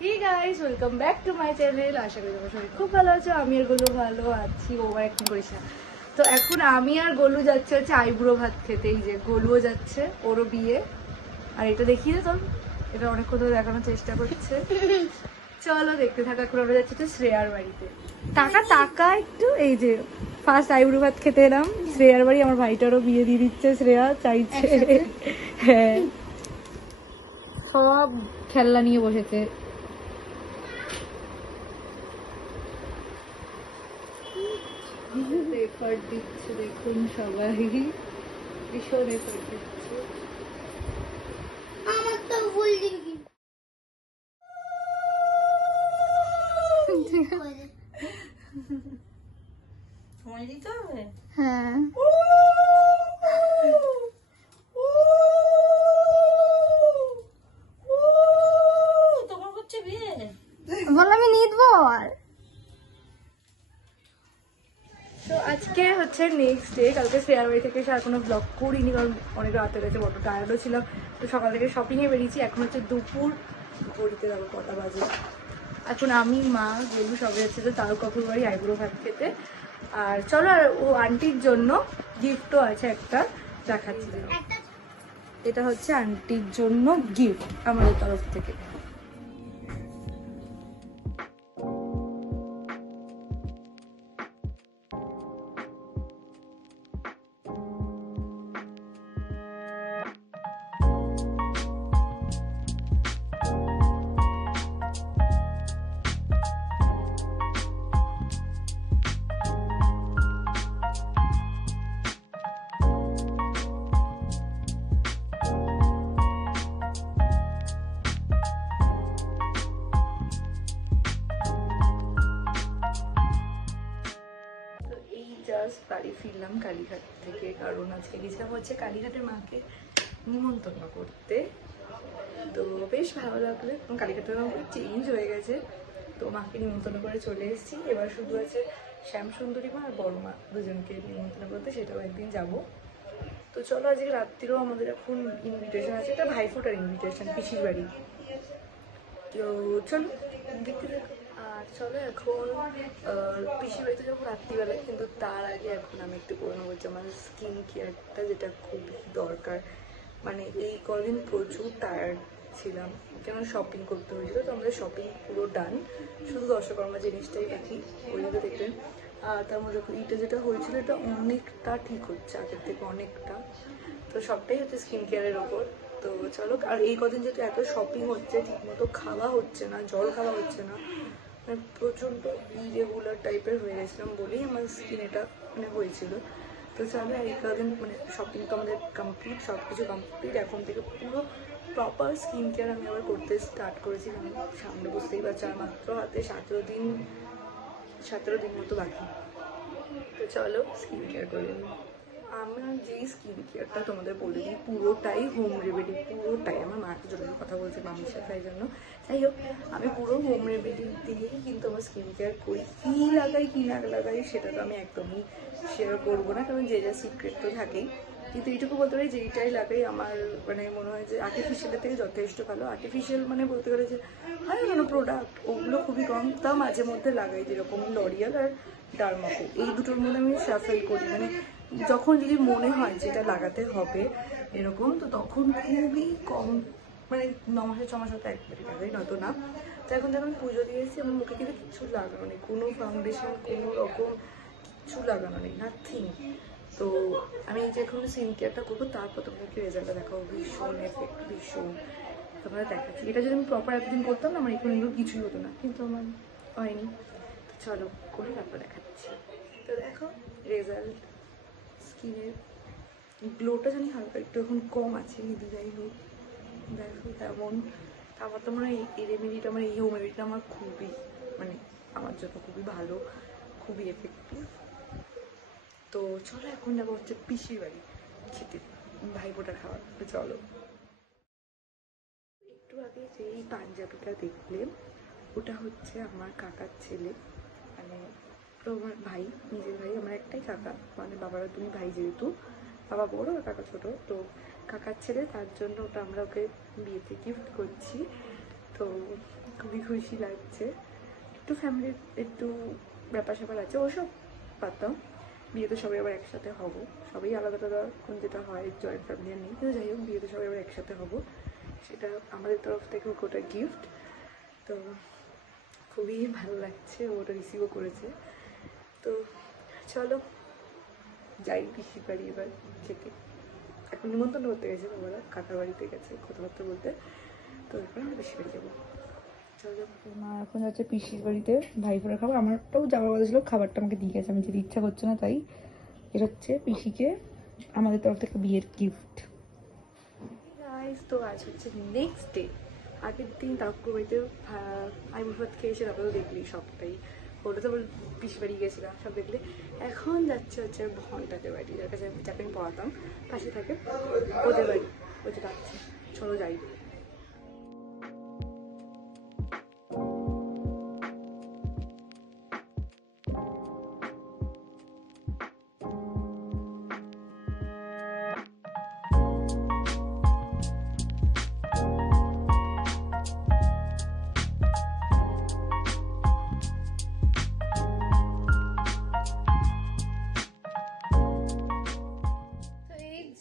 Hey guys, welcome back to my channel. আশা করি তোমরা সবাই খুব ভালো আছো। আমি আর গোলু ভালো আছি। ওভার অ্যাক্টিং করিস না। তো এখন আমি আর গোলু যাচ্ছে হচ্ছে আইব্রো ভাত খেতে। এই যে গোলুও যাচ্ছে, ওরও বিয়ে। আর এটা দেখিয়ে দে তোর, এটা অনেকক্ষণ ধরে দেখানোর চেষ্টা করছে। চলো দেখতে থাকা। এখন আমরা যাচ্ছি তো শ্রেয়ার বাড়িতে। টাকা টাকা একটু। এই যে ফার্স্ট আইব্রো ভাত খেতে এলাম শ্রেয়ার বাড়ি। আমার ভাইটারও বিয়ে দিয়ে দিচ্ছে, শ্রেয়া চাইছে। হ্যাঁ, সব খেলনা নিয়ে বসেছে। এফার্ট দিচ্ছে দেখুন সবাই, ভীষণ এফার্ট দিচ্ছে। আমার তো ভুল দিবি সময় দিতে হবে। হ্যাঁ, তোমার হচ্ছে বিয়ে? বল আমি নিয়ে দেবো। আর তো আজকে হচ্ছে নেক্সট ডে। কালকে শ্রেয়ার বাড়ি থেকে এসে আর কোনো ব্লগ করিনি, কারণ অনেক রাত হয়ে গেছে, বড় টায়ার্ডও ছিলাম। তো সকাল থেকে শপিংয়ে বেরিয়েছি। এখন হচ্ছে দুপুর, ঘড়িতে যাবো কটা বাজে। এখন আমি, মা, গোলু সবাই যাচ্ছে তো তারক কাকুর বাড়ি আইব্রো ভাত খেতে। আর চলো, আর ও আন্টির জন্য গিফটও আছে একটা, দেখাচ্ছি। এটা হচ্ছে আন্টির জন্য গিফট আমাদের তরফ থেকে। জাস্ট বাড়ি ফিরলাম কালীঘাট থেকে, কারণ আজকে গেছিলাম হচ্ছে কালীঘাটের মাকে নিমন্ত্রণ করতে। তো বেশ ভালো লাগলো, কালীঘাটের মা খুব চেঞ্জ হয়ে গেছে। তো মাকে নিমন্ত্রণ করে চলে এসেছি। এবার শুধু আছে শ্যামসুন্দরী মা আর বড় মা দুজনকে নিমন্ত্রণ করতে, সেটাও একদিন যাব। তো চলো, আজকে রাত্রিরও আমাদের এখন ইনভিটেশন আছে, একটা ভাইফোঁটার ইনভিটেশন পিসির বাড়ি। তো চলো দেখতে থাকো। আর চলো এখন পিসির বাড়িতে যাবো রাত্রিবেলায়, কিন্তু তার আগে এখন আমি একটু করে নেবো হচ্ছে আমার স্কিন কেয়ারটা, যেটা খুবই দরকার। মানে এই কদিন প্রচুর টায়ার্ড ছিলাম, কেন শপিং করতে হয়েছিল। তো আমাদের শপিং পুরো ডান, শুধু দর্শকর্মা জিনিসটাই বাকি, ওইগুলো দেখলেন। আর তার মধ্যে এইটা যেটা হয়েছিল, এটা অনেকটা ঠিক হচ্ছে আগের থেকে, অনেকটা। তো সবটাই হচ্ছে স্কিন কেয়ারের ওপর। তো চলো, আর এই কদিন যেহেতু এত শপিং হচ্ছে, ঠিক মতো খাওয়া হচ্ছে না, জল খাওয়া হচ্ছে না, মানে প্রচণ্ড ইরেগুলার টাইপের হয়ে গেছিলাম বলেই আমার স্কিন এটা মানে হয়েছিল। তো চলো, এই কদিন মানে শপিং তো আমাদের কমপ্লিট, সব কিছু কমপ্লিট। এখন থেকে পুরো প্রপার স্কিন কেয়ার আমি আবার করতে স্টার্ট করেছি। কারণ সামনে বুঝতেই পারছি আর মাত্র হাতে 17 দিন মতো বাকি। তো চলো স্কিন কেয়ার করে নিই। আমার যেই স্কিন কেয়ারটা তোমাদের বলে দিই, পুরোটাই হোম রেমেডি, পুরোটাই। আমার মা একটু জরুরি কথা বলছে মামির সাথে, তাই জন্য। যাই হোক, আমি পুরো হোম রেমেডি দিয়েই কিন্তু আমার স্কিন কেয়ার করি। কী লাগাই কী না লাগাই সেটা তো আমি একদমই শেয়ার করবো না, কারণ যে যা সিক্রেট তো থাকেই। কিন্তু এইটুকু বলতে পারি, যেইটাই লাগাই আমার মানে মনে হয় যে আর্টিফিশিয়ালের থেকে যথেষ্ট ভালো। আর্টিফিশিয়াল মানে বলতে গেলে যে হয় কোনো প্রোডাক্ট, ওগুলো খুবই কম, তাও মাঝে মধ্যে লাগাই, যেরকম লরিয়াল আর ডার্মাকো, এই দুটোর মধ্যে আমি শাফেল করি। মানে যখন যদি মনে হয় যেটা লাগাতে হবে এরকম, তো তখন খুবই কম, মানে 9 মাসে 6 মাসে তো একবারই লাগাই, নয়তো না। তো এখন যখন পুজো দিয়ে এসেছি, আমার মুখে কিন্তু কিছু লাগানো নেই, কোনো ফাউন্ডেশন, কোনো রকম কিছু লাগানো নেই, নাথিং। তো আমি যে এখন স্কিন কেয়ারটা করবো, তারপর তোমাদেরকে রেজাল্টটা দেখাবো। ভীষণ এফেক্ট, ভীষণ তোমাদের দেখাচ্ছি। এটা যদি আমি প্রপার এতদিন করতাম না, আমার এখন এগুলো কিছুই হতো না, কিন্তু আমার হয়নি। তো চলো করে তারপর দেখাচ্ছি। তো দেখো রেজাল্ট, স্কিনের গ্লোটা জানি হালকা একটু এখন কম আছে, কিন্তু যাই হোক দেখো তেমন। তারপর তোমার এই রেমেডিটা, আমার এই হোম রেমেডিটা আমার খুবই মানে আমার জন্য খুবই ভালো, খুবই এফেক্টিভ। তো চলো এখন যাবো হচ্ছে পিসির বাড়ি খেতে, ভাইফোঁটা খাওয়ার। তো চলো। একটু আগে যেই পাঞ্জাবিটা দেখলে, ওটা হচ্ছে আমার কাকার ছেলে, মানে তো আমার ভাই, নিজের ভাই। আমার একটাই কাকা, মানে বাবারা দুই ভাই, যেহেতু বাবা বড় আর কাকা ছোট, তো কাকার ছেলে, তার জন্য ওটা আমরা ওকে বিয়েতে গিফট করছি। তো খুবই খুশি লাগছে। একটু ফ্যামিলির একটু ব্যাপার স্যাপার আছে, ওসব পারতাম। বিয়েতে সবাই আবার একসাথে হব, সবাই আলাদা আলাদা কোন যেটা হয় জয়েন্ট ফ্যামিলি নেই, কিন্তু যাই হোক বিয়েতে সবাই আবার একসাথে হব, সেটা আমাদের তরফ থেকে ওটা গিফট। তো খুবই ভালো লাগছে, ওটা রিসিভও করেছে। তো চলো যাই পিসির বাড়ি এবার খেতে। এখন নিমন্ত্রণ করতে গেছে বাবারা, কাকার বাড়িতে গেছে কথাবার্তা বলতে। তো এরপর আমরা পিসির বাড়ি যাবো। চলো, মা এখন যাচ্ছে পিসির বাড়িতে ভাইফোঁটার খাবার। আমারটাও যাওয়ার কথা ছিল, খাবারটা আমাকে দিয়ে গেছে, আমি যেতে ইচ্ছা করছে না, তাই এটা হচ্ছে পিসিকে আমাদের তরফ থেকে বিয়ের গিফট। তো আজ হচ্ছে নেক্সট ডে। আগের দিন তারপর বাড়িতে আইবুড় ভাত খেয়েছে, তারপরে তো দেখলি সবটাই, ওটা তো পিসি বাড়ি গেছিলাম সব দেখলে। এখন যাচ্ছে হচ্ছে ভন্টাদের বাড়ি, যার কাছে যাকে আমি পড়াতাম, পাশে থাকে, ওদের বাড়ি, ওদের যাচ্ছে। চলো যাই।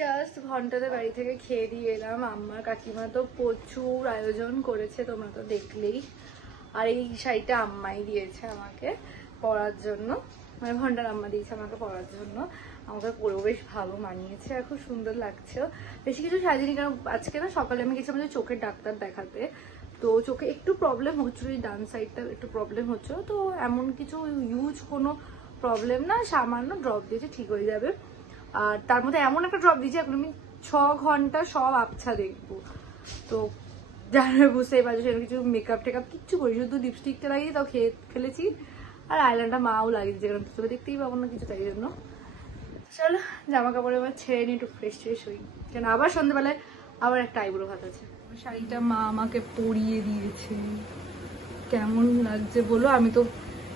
জাস্ট ঘন্টাতে বাড়ি থেকে খেয়ে দিয়ে এলাম। আম্মা কাকিমা তো প্রচুর আয়োজন করেছে, তোমরা তো দেখলেই। আর এই শাড়িটা আম্মাই দিয়েছে আমাকে পরার জন্য, মানে ঘন্টার আম্মা দিয়েছে আমাকে পরার জন্য। আমাকে পরেও বেশ ভালো মানিয়েছে আর খুব সুন্দর লাগছে। বেশি কিছু সাজিনি, কারণ আজকে না সকালে আমি গেছিলাম যে চোখের ডাক্তার দেখাতে, তো চোখে একটু প্রবলেম হচ্ছিল, এই ডান সাইডটা একটু প্রবলেম হচ্ছিল। তো এমন কিছু ইউজ কোনো প্রবলেম না, সামান্য ড্রপ দিয়েছে, ঠিক হয়ে যাবে। আর তার মধ্যে এমন একটা ড্রপ দিয়েছি এখন আমি 6 ঘন্টা সব আবছা দেখবো। তো যারা বুঝতেই পারছো, সেরকম কিছু মেকআপ টেকআপ কিচ্ছু করি, শুধু লিপস্টিকটা লাগিয়ে তাও খেলেছি, আর আইল্যান্ডটা মাও লাগিয়েছে, কারণ চোখে দেখতেই পাবো না কিছু, তাই জন্য। চলো জামা কাপড় এবার ছেড়ে নিই, একটু ফ্রেশ ট্রেশ হই, কেন আবার সন্ধ্যেবেলায় আবার একটা আইবুড়ো ভাত আছে। শাড়িটা মা আমাকে পরিয়ে দিয়েছে, কেমন লাগছে বলো? আমি তো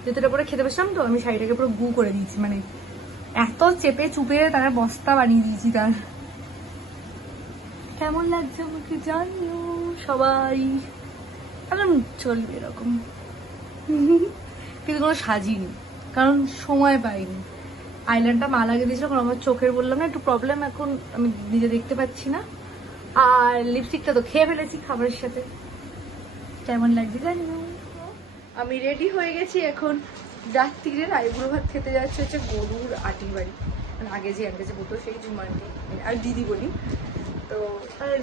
যেটা পরে খেতে বসলাম, তো আমি শাড়িটাকে পুরো গু করে দিয়েছি, মানে এত চেপে চুপে তারা বস্তা বানিয়ে দিয়েছি তার। কেমন লাগছে আমাকে জানিও সবাই, এখন চলবে এরকম। কিন্তু কোনো সাজিনি, কারণ সময় পাইনি। আইল্যান্ডটা মা লাগিয়ে দিয়েছিল, কারণ আমার চোখের বললাম না একটু প্রবলেম, এখন আমি নিজে দেখতে পাচ্ছি না। আর লিপস্টিকটা তো খেয়ে ফেলেছি খাবারের সাথে। কেমন লাগছে জানিও। আমি রেডি হয়ে গেছি, এখন রাত্রিরের আইবুড়ো ভাত খেতে যাচ্ছে হচ্ছে গরুর আটির বাড়ি, মানে আগে যে আন্টি যে বলতো সেই ঝুমান্টি, আর দিদি বলি। তো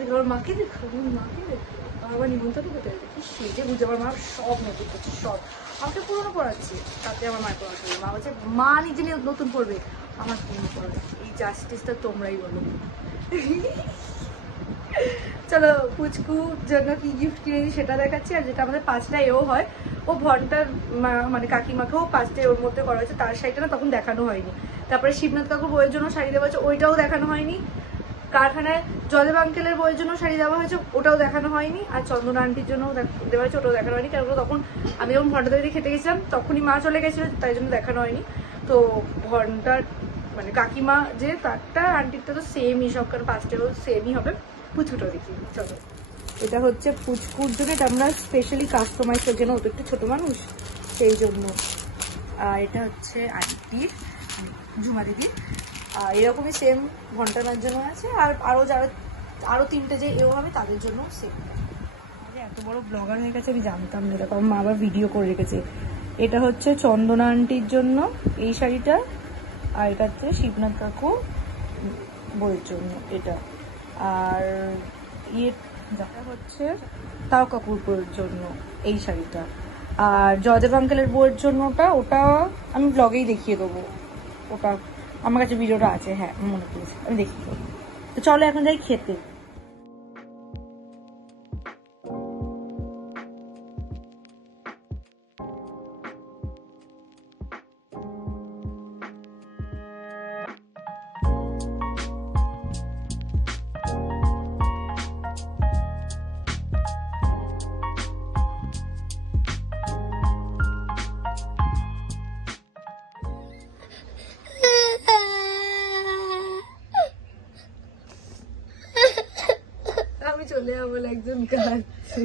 আমার মাকে দেখো, মাকে দেখো, আবার নিমন্ত্রণ করতে যাবে, কি সেজে বুঝে। আমার মা সব নতুন করছে, সব আমাকে পুরোনো পড়াচ্ছে, তাতে আমার মায়ের পড়াচ্ছে। মা বলছে মা নিজে নতুন পড়বে, আমার পুরোনো পড়াবে। এই জাস্টিসটা তোমরাই বলো। চলো পুচকুর জন্য কি গিফট কিনেছি সেটা দেখাচ্ছি। আর যেটা আমাদের 5টা এও হয়, ও ভন্টার মানে কাকিমাকেও 5টায় ওর মধ্যে করা হয়েছে, তার শাড়িটা না তখন দেখানো হয়নি। তারপরে শিবনাথ কাকুর বইয়ের জন্য শাড়ি দেওয়া হয়েছে, ওইটাও দেখানো হয়নি। কারখানায় জয়দেব আঙ্কেলের বইয়ের জন্য শাড়ি দেওয়া হয়েছে, ওটাও দেখানো হয়নি। আর চন্দনা আন্টির জন্য দেওয়া হয়েছে, ওটাও দেখানো হয়নি, কারণ তখন আমি যখন ভন্টাদের বাড়ি খেতে গেছিলাম তখনই মা চলে গেছিলো, তাই জন্য দেখানো হয়নি। তো ভন্টার মানে কাকিমা যে তারটা আন্টিরটা তো সেমই সব, কারণ 5টাও সেমই হবে। পুচকুটাও দেখি চলো। এটা হচ্ছে পুচকুর জন্য, এটা আমরা স্পেশালি কাস্টমাইজ করার জন্য, ও তো একটু ছোটো মানুষ সেই জন্য। আর এটা হচ্ছে আন্টির ঝুমা দিদির, আর এরকমই সেম ঘন্টার মায়ের জন্য আছে। আর আরও 3টে যে এও হবে তাদের জন্য সেম। এত বড় ব্লগার হয়ে গেছে আমি জানতাম না, এরকম মা আবার ভিডিও করে রেখেছে। এটা হচ্ছে চন্দনা আন্টির জন্য এই শাড়িটা, আর এটা হচ্ছে শিবনাথ কাকু বইয়ের জন্য এটা। আর যেটা হচ্ছে তাও কাপুর জন্য এই শাড়িটা। আর জয়দেব আঙ্কেলের বইয়ের জন্য ওটা আমি ব্লগেই দেখিয়ে দেবো, ওটা আমার কাছে ভিডিওটা আছে, হ্যাঁ মনে পড়েছে, আমি দেখিয়ে দেবো। তো চলো এখন যাই খেতে। আমি চলে যাবো, একজন কাছে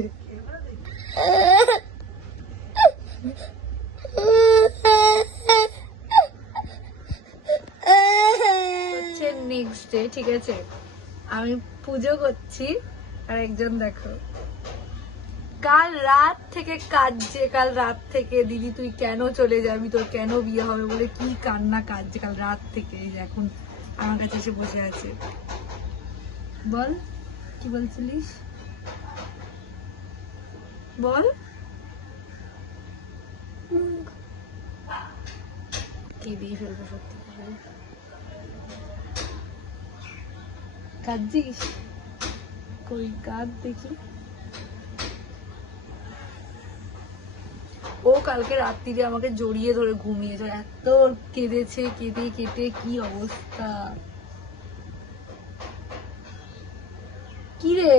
ঠিক আছে, আমি পুজো করছি আর একজন দেখো কাল রাত থেকে কাঁদছে, কাল রাত থেকে দিদি তুই কেন চলে যাবি, তোর কেন বিয়ে হবে বলে কি কান্না কাঁদছে কাল রাত থেকে। এই যে এখন আমার কাছে এসে বসে আছে। বল কি বলছিলিস, বল। কি দিয়ে ফেলবো সত্যি, কাঁদছিস? কই কাঁদ দেখি। ও কালকে রাত্রিরে আমাকে জড়িয়ে ধরে ঘুমিয়েছে, এত কেঁদেছে, কেঁদে কেটে কি অবস্থা। কি রে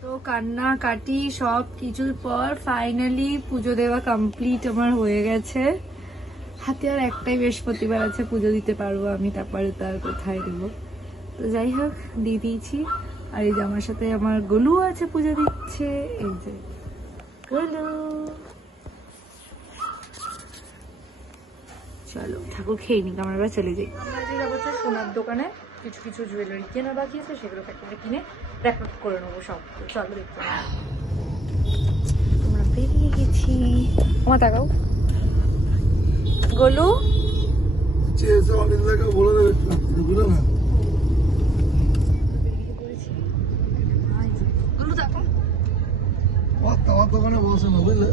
তো কান্না কাটি সব কিছুর পর ফাইনালি পুজো দেওয়া কমপ্লিট আমার হয়ে গেছে। হাতে আর একটাই বৃহস্পতিবার আছে, পুজো দিতে পারবো আমি, তারপরে তার কোথায় দেবো। তো যাই হোক দিয়ে দিয়েছি। আর এই যে আমার সাথে আমার গোলু আছে, পুজো দিচ্ছে। এই যে গোলু, চলো ঠাকুর খেয়ে নিক, আমরা এবার চলে যাই। আমরা যে যাবো সোনার দোকানে, কিছু কিছু জুয়েলারি কেনা বাকি আছে, সেগুলো একটা কিনে র্যাপ আপ করে নেবো সব। চলো দেখতে আমরা বেরিয়ে গেছি। আমার তাকাও গোলু, বলে দেবে না। আমার দোকানে বসে না বুঝলে।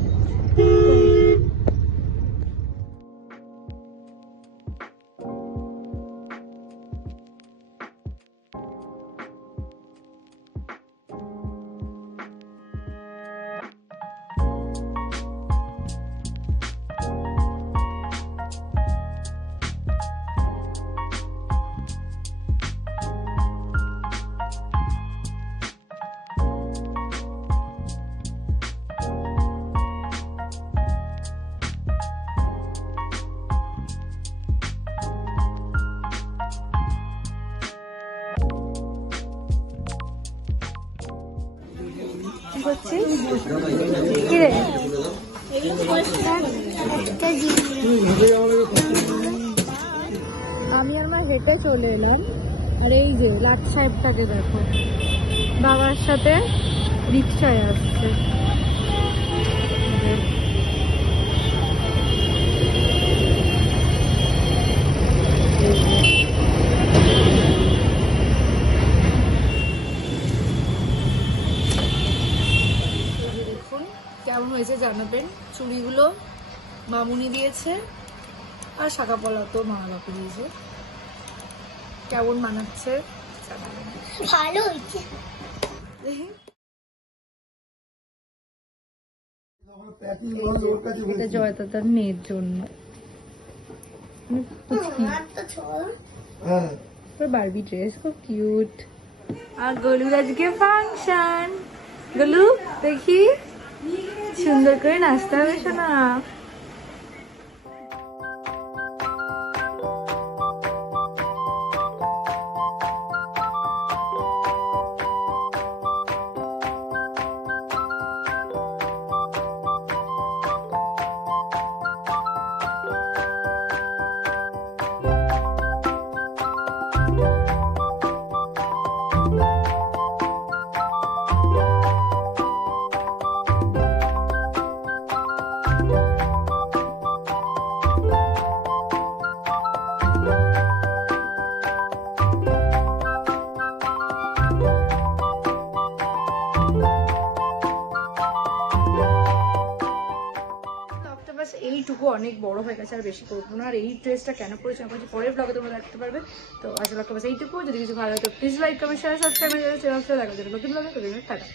আমি আমার হেঁটে চলে এলাম। আর এই যে লাট সাহেবটাকে দেখো, বাবার সাথে রিক্সায় আসছে। দেখুন কেমন হয়েছে জানাবেন। চুড়িগুলো মামুনি দিয়েছে আর শাখা পলা তো মা বাপু দিয়েছে। কেমন মানাচ্ছে জানাবেন। ভালো হয়েছে। এটা জয়তার মেয়ের জন্য বারবি ড্রেস, খুব কিউট। আর গলুর আজকে ফাংশন। গলু দেখি সুন্দর করে নাচতে হবে শোনা। এইটুকু অনেক বড় হয়ে গেছে, আর বেশি করবো না। আর এই ড্রেসটা কেন পরেছি আমার পরের ব্লগে তোমরা দেখতে পারবে। তো আসলে এইটুকু, যদি কিছু ভালো হয় তো please like comment share subscribe দেখা যাবে নতুন ব্লগে। টাটা।